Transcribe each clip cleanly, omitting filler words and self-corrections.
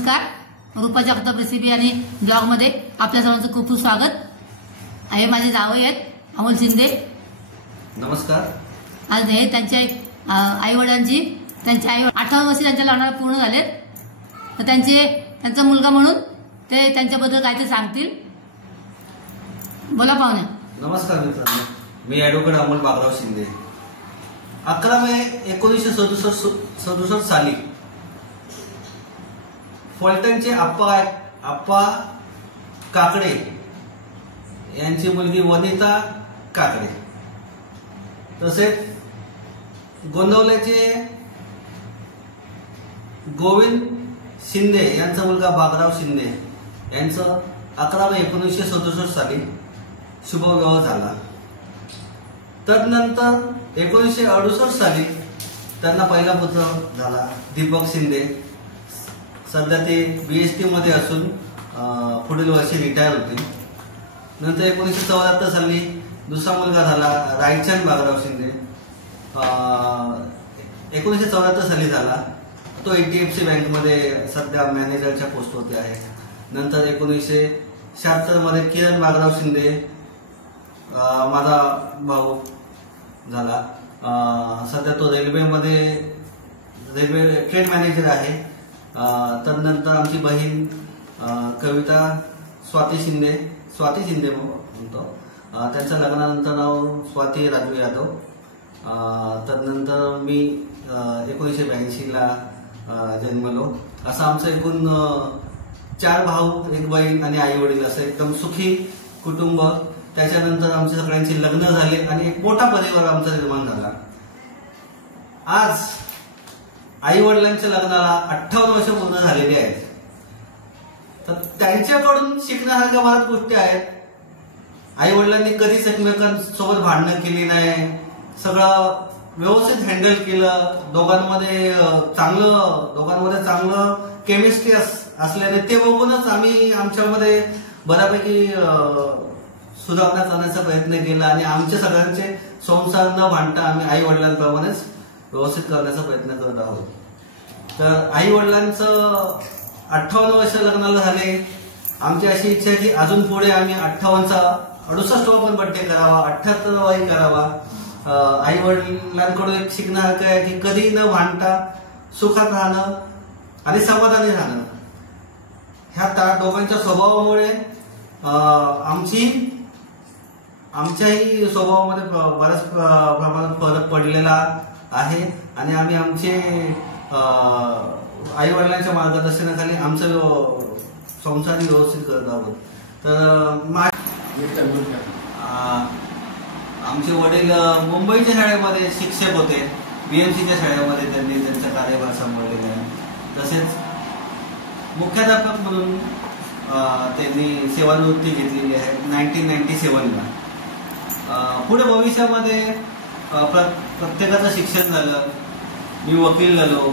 नमस्कार. रूपा जगताप रेसिपी आणि ब्लॉग मध्ये आपल्या सर्वांचं खूप खूप स्वागत आहे. माझे जावई आहेत अमोल शिंदे. नमस्कार. आज हे त्यांच्या आई वडिलांची 18 वर्ष त्यांच्या लग्नाला पूर्ण झाले, तर त्यांचा मुलगा म्हणून ते त्यांच्याबद्दल काय ते सांगतील. बोला पाहुणे. नमस्कार मित्रांनो, मी ॲडव्होकेट अमोल बागराव शिंदे. 11 मे 1967 साली फलटणचे आप्पा काकडे यांची मुलगी वनिता काकडे, तसेच गोंदवल्याचे गोविंद शिंदे यांचा मुलगा बागराव शिंदे यांचं 11 मे 1967 साली शुभविवाह झाला. तदनंतर 1968 साली त्यांना पहिला पुत्र झाला दीपक शिंदे. सध्या ते BST मध्ये असून पुढील वर्षी रिटायर होतील. नंतर 1974 साली दुसरा मुलगा झाला रायचंद बागराव शिंदे. 1974 साली झाला. तो HDFC बँकमध्ये सध्या मॅनेजरच्या पोस्टवरती आहे. नंतर 1976 मध्ये किरण बागराव शिंदे माझा भाऊ झाला. सध्या तो रेल्वे ट्रेन मॅनेजर आहे. तदनंतर आमची बहीण कविता स्वाती शिंदे म्हणतो. त्यांच्या लग्नानंतर नाव स्वाती राजू यादव. तदनंतर मी 1982 ला जन्मलो. असं आमचं एकूण 4 भाऊ, 1 बहीण आणि आई वडील असं एकदम सुखी कुटुंब. त्याच्यानंतर आमच्या सगळ्यांची लग्न झाली आणि एक मोठा परिवार आमचा निर्माण झाला. आज आई वडिलांच्या लग्नाला 58 वर्ष पूर्ण झालेली आहेत. तर त्यांच्याकडून शिकण्यासारख्या बऱ्याच गोष्टी आहेत. आई वडिलांनी कधीच एकमेकांसोबत भांडणं केली नाही. सगळं व्यवस्थित हँडल केलं. दोघांमध्ये चांगलं केमिस्ट्री असल्याने ते बघूनच आम्ही आमच्यामध्ये बऱ्यापैकी सुधारणा करण्याचा प्रयत्न केला आणि आमचे सगळ्यांचे संसार न भांडता आम्ही आई वडिलांप्रमाणेच व्यवस्थित करण्याचा प्रयत्न करत आहोत. तर आई वडिलांचं 58 वर्ष लग्नाला झाले. आमची अशी इच्छा आहे की अजून पुढे आम्ही 58चा 68वा पण बर्थडे करावा, 78वाही करावा. आई वडिलांकडून एक शिकण्यासारखं आहे की कधी न भांडता सुखात राहणं आणि समाधानी राहणं. ह्या दोघांच्या स्वभावामुळे आमच्याही स्वभावामध्ये बऱ्याच प्रमाणात फरक पडलेला आहे आणि आम्ही आमचे आई वडिलांच्या मार्गदर्शनाखाली आमचं संसार व्यवस्थित करत आहोत. तर आमचे वडील मुंबईच्या शाळेमध्ये शिक्षक होते. BMCच्या शाळेमध्ये त्यांनी त्यांचा कार्यभार सांभाळलेला आहे. तसेच मुख्याध्यापक म्हणून त्यांनी सेवानिवृत्ती घेतलेली आहे 1997 ला. पुढे भविष्यामध्ये प्रत्येकाचं शिक्षण झालं. मी वकील झालो.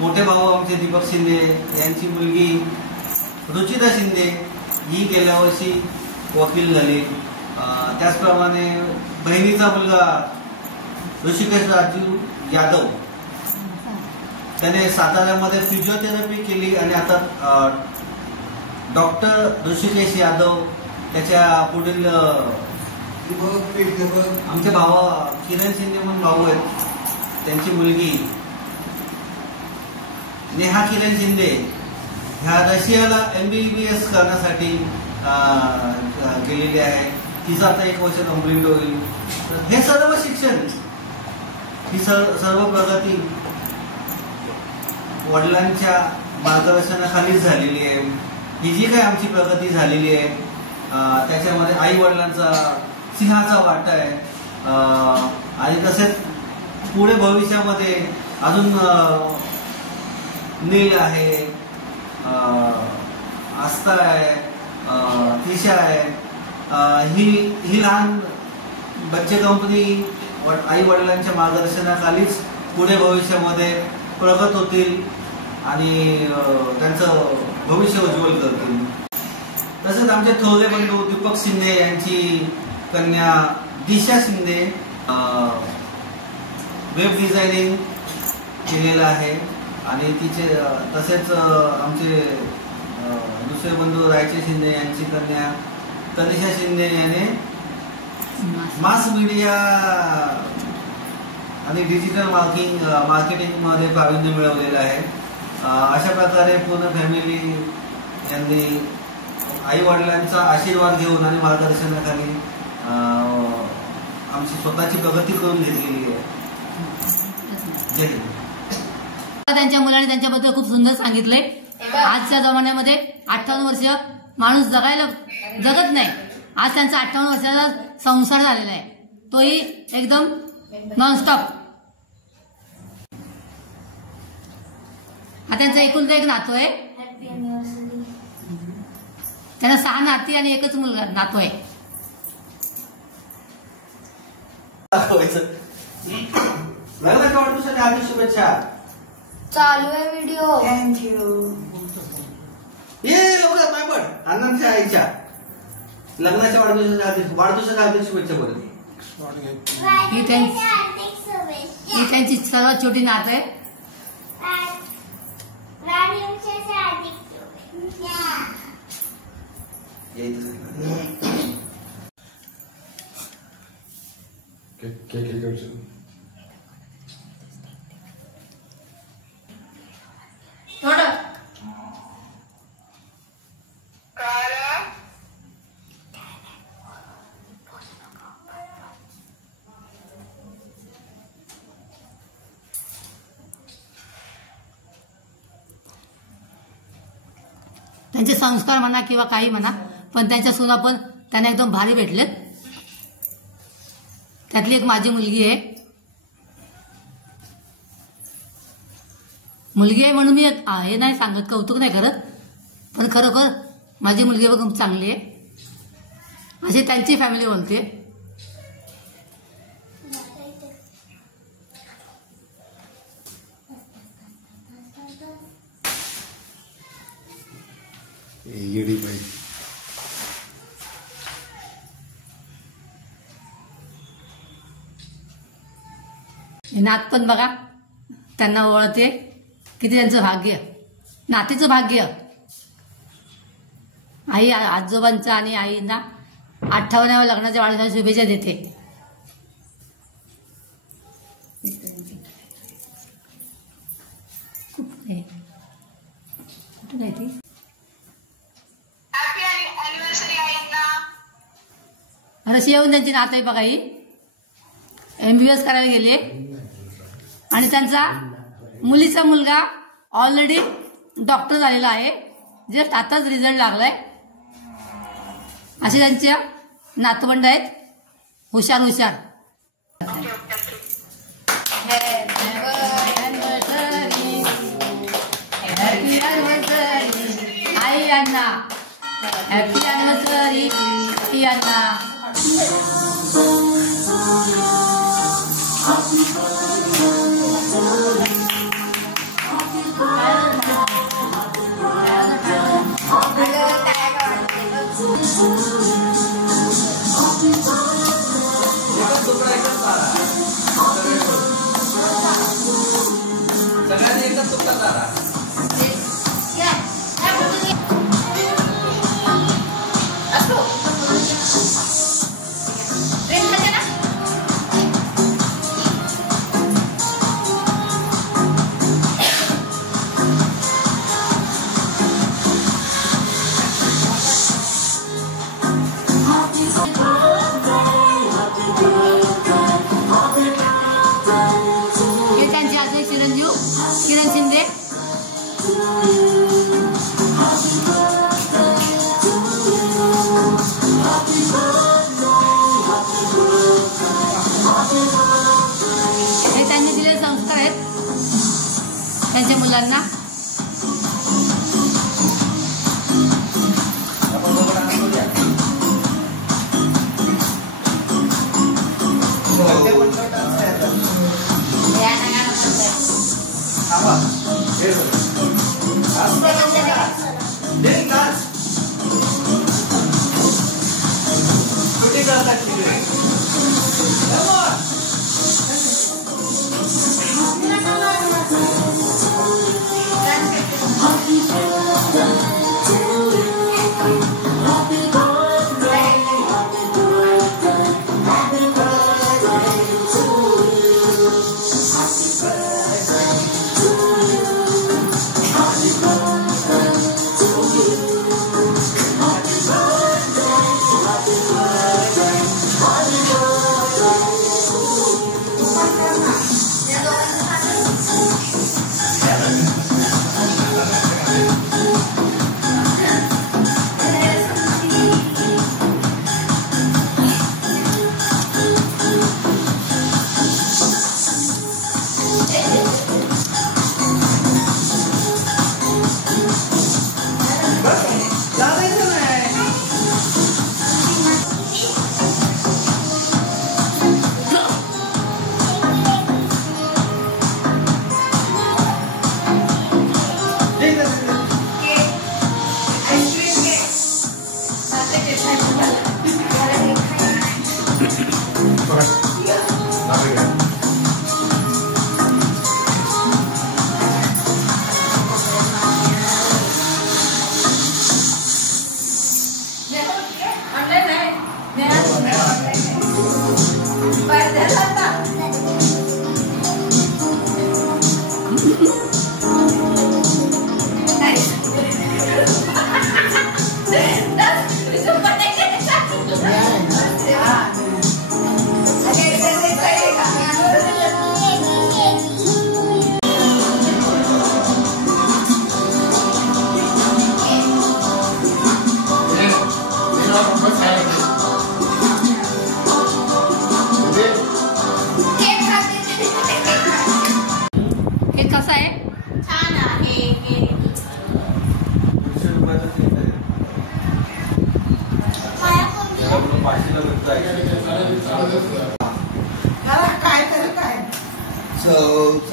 मोठे भाऊ आमचे दीपक शिंदे यांची मुलगी रुचिता शिंदे ही गेल्या वर्षी वकील झाली. त्याचप्रमाणे बहिणीचा मुलगा ऋषिकेश राजू यादव त्याने साताऱ्यामध्ये फिजिओथेरपी केली आणि आता डॉक्टर ऋषिकेश यादव त्याच्या पुढील आमचे भाऊ किरण शिंदे म्हणून भाऊ आहेत. त्यांची मुलगी नेहा किरण शिंदे ह्या रशियाला MBBS करण्यासाठी गेलेली आहे. तिचं आता 1 वर्ष कंप्लीट होईल. हे सर्व शिक्षण, ही सर्व प्रगती वडिलांच्या मार्गदर्शनाखालीच झालेली आहे. ही जी काही आमची प्रगती झालेली आहे त्याच्यामध्ये आई वडिलांचा सिंहाचा वाटा आहे. आणि तसेच पुढे भविष्यामध्ये अजून नील आहे, आस्था आहे, त्रिशा आहे. ही लहान बच्चे कंपनी आई वडिलांच्या मार्गदर्शनाखालीच पुढे भविष्यामध्ये प्रगत होतील आणि त्यांचं भविष्य उज्ज्वल करतील. तसेच आमचे थोरले बंधू दीपक शिंदे यांची कन्या दिशा शिंदे वेब डिझायनिंग केलेलं आहे. आणि तिचे तसेच आमचे दुसरे बंधू रायचे शिंदे यांची कन्या तनिषा शिंदे याने मास मीडिया आणि डिजिटल मार्केटिंगमध्ये प्रावीण्य मिळवलेलं आहे. अशा प्रकारे पूर्ण फॅमिली यांनी आई वडिलांचा आशीर्वाद घेऊन आणि मार्गदर्शनाखाली आमची स्वतःची प्रगती करून घेतलेली आहे. जय हिंद. त्यांच्या मुलाने त्यांच्याबद्दल खूप सुंदर सांगितलंय. आजच्या जमान्यामध्ये 58 वर्ष माणूस जगत नाही. आज त्यांचा 58 वर्षाचा संसार झालेला आहे, तोही एकदम नॉनस्टॉप. हा त्यांचा एकुलता एक नातू आहे. त्यांना 6 नाती आणि एकच मुलगा नातू आहे. लग्नाच्या वाढदिवसाच्या हार्दिक शुभेच्छा. चालू आहे व्हिडिओ. थँक्यू. ये लवकर पाय पड. अण्णांच्या आईच्या लग्नाच्या वाढदिवसाच्या हार्दिक शुभेच्छा बोलत. ही त्यांची सर्वात छोटी नात आहे. त्यांचे संस्कार म्हणा किंवा काही म्हणा, पण त्यांच्या सुना पण त्यांना एकदम भारी भेटलेत. त्यातली एक माझी मुलगी आहे. मुलगी आहे म्हणून मी हे नाही सांगत, कौतुक नाही करत, पण खरोखर माझी मुलगी खूप चांगली आहे अशी त्यांची फॅमिली बोलते. येडी बाई. नात पण बघा त्यांना ओळखते. किती त्यांचं भाग्य, नातीचं भाग्य. आई आजोबांचं आणि आईंना 58व्या लग्नाच्या वाढदिवसाच्या शुभेच्छा देते. कुठं काय ती रशी येऊन त्यांची नात आहे बघा. ही MBBS करायला गेले आणि त्यांचा मुलीचा मुलगा ऑलरेडी डॉक्टर झालेला आहे. जस्ट आताच रिझल्ट लागलाय. असे त्यांच्या नातवंड आहेत, हुशार हुशार. हॅपी अॅनिव्हर्सरी आई अण्णा. हॅपी अॅनिव्हर्सरी आई अण्णा. सगळ्यांनी एकच तुकडा करा. त्यांच्या मुलांना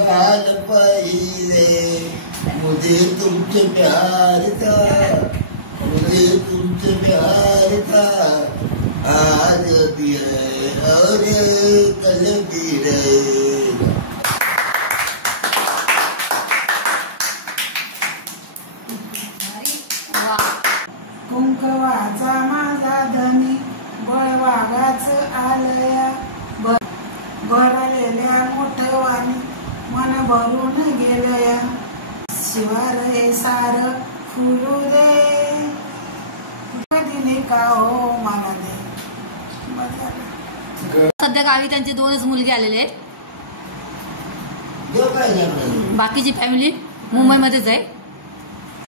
साल पहले मुझे तुमसे प्यार था, मुझे तुमसे प्यार था, आज भी है और कल भी रहेगा। कुंकवाचा माझा धनी बळवागाच आलया, भरलेल्या मोठवानी मन भरून गेलया, शिवार हे सार फुलू दे कधी का हो मला दे। सध्या गावी त्यांचे 2च मुलगे आलेले आहेत, बाकीची फॅमिली मुंबईमध्येच आहे।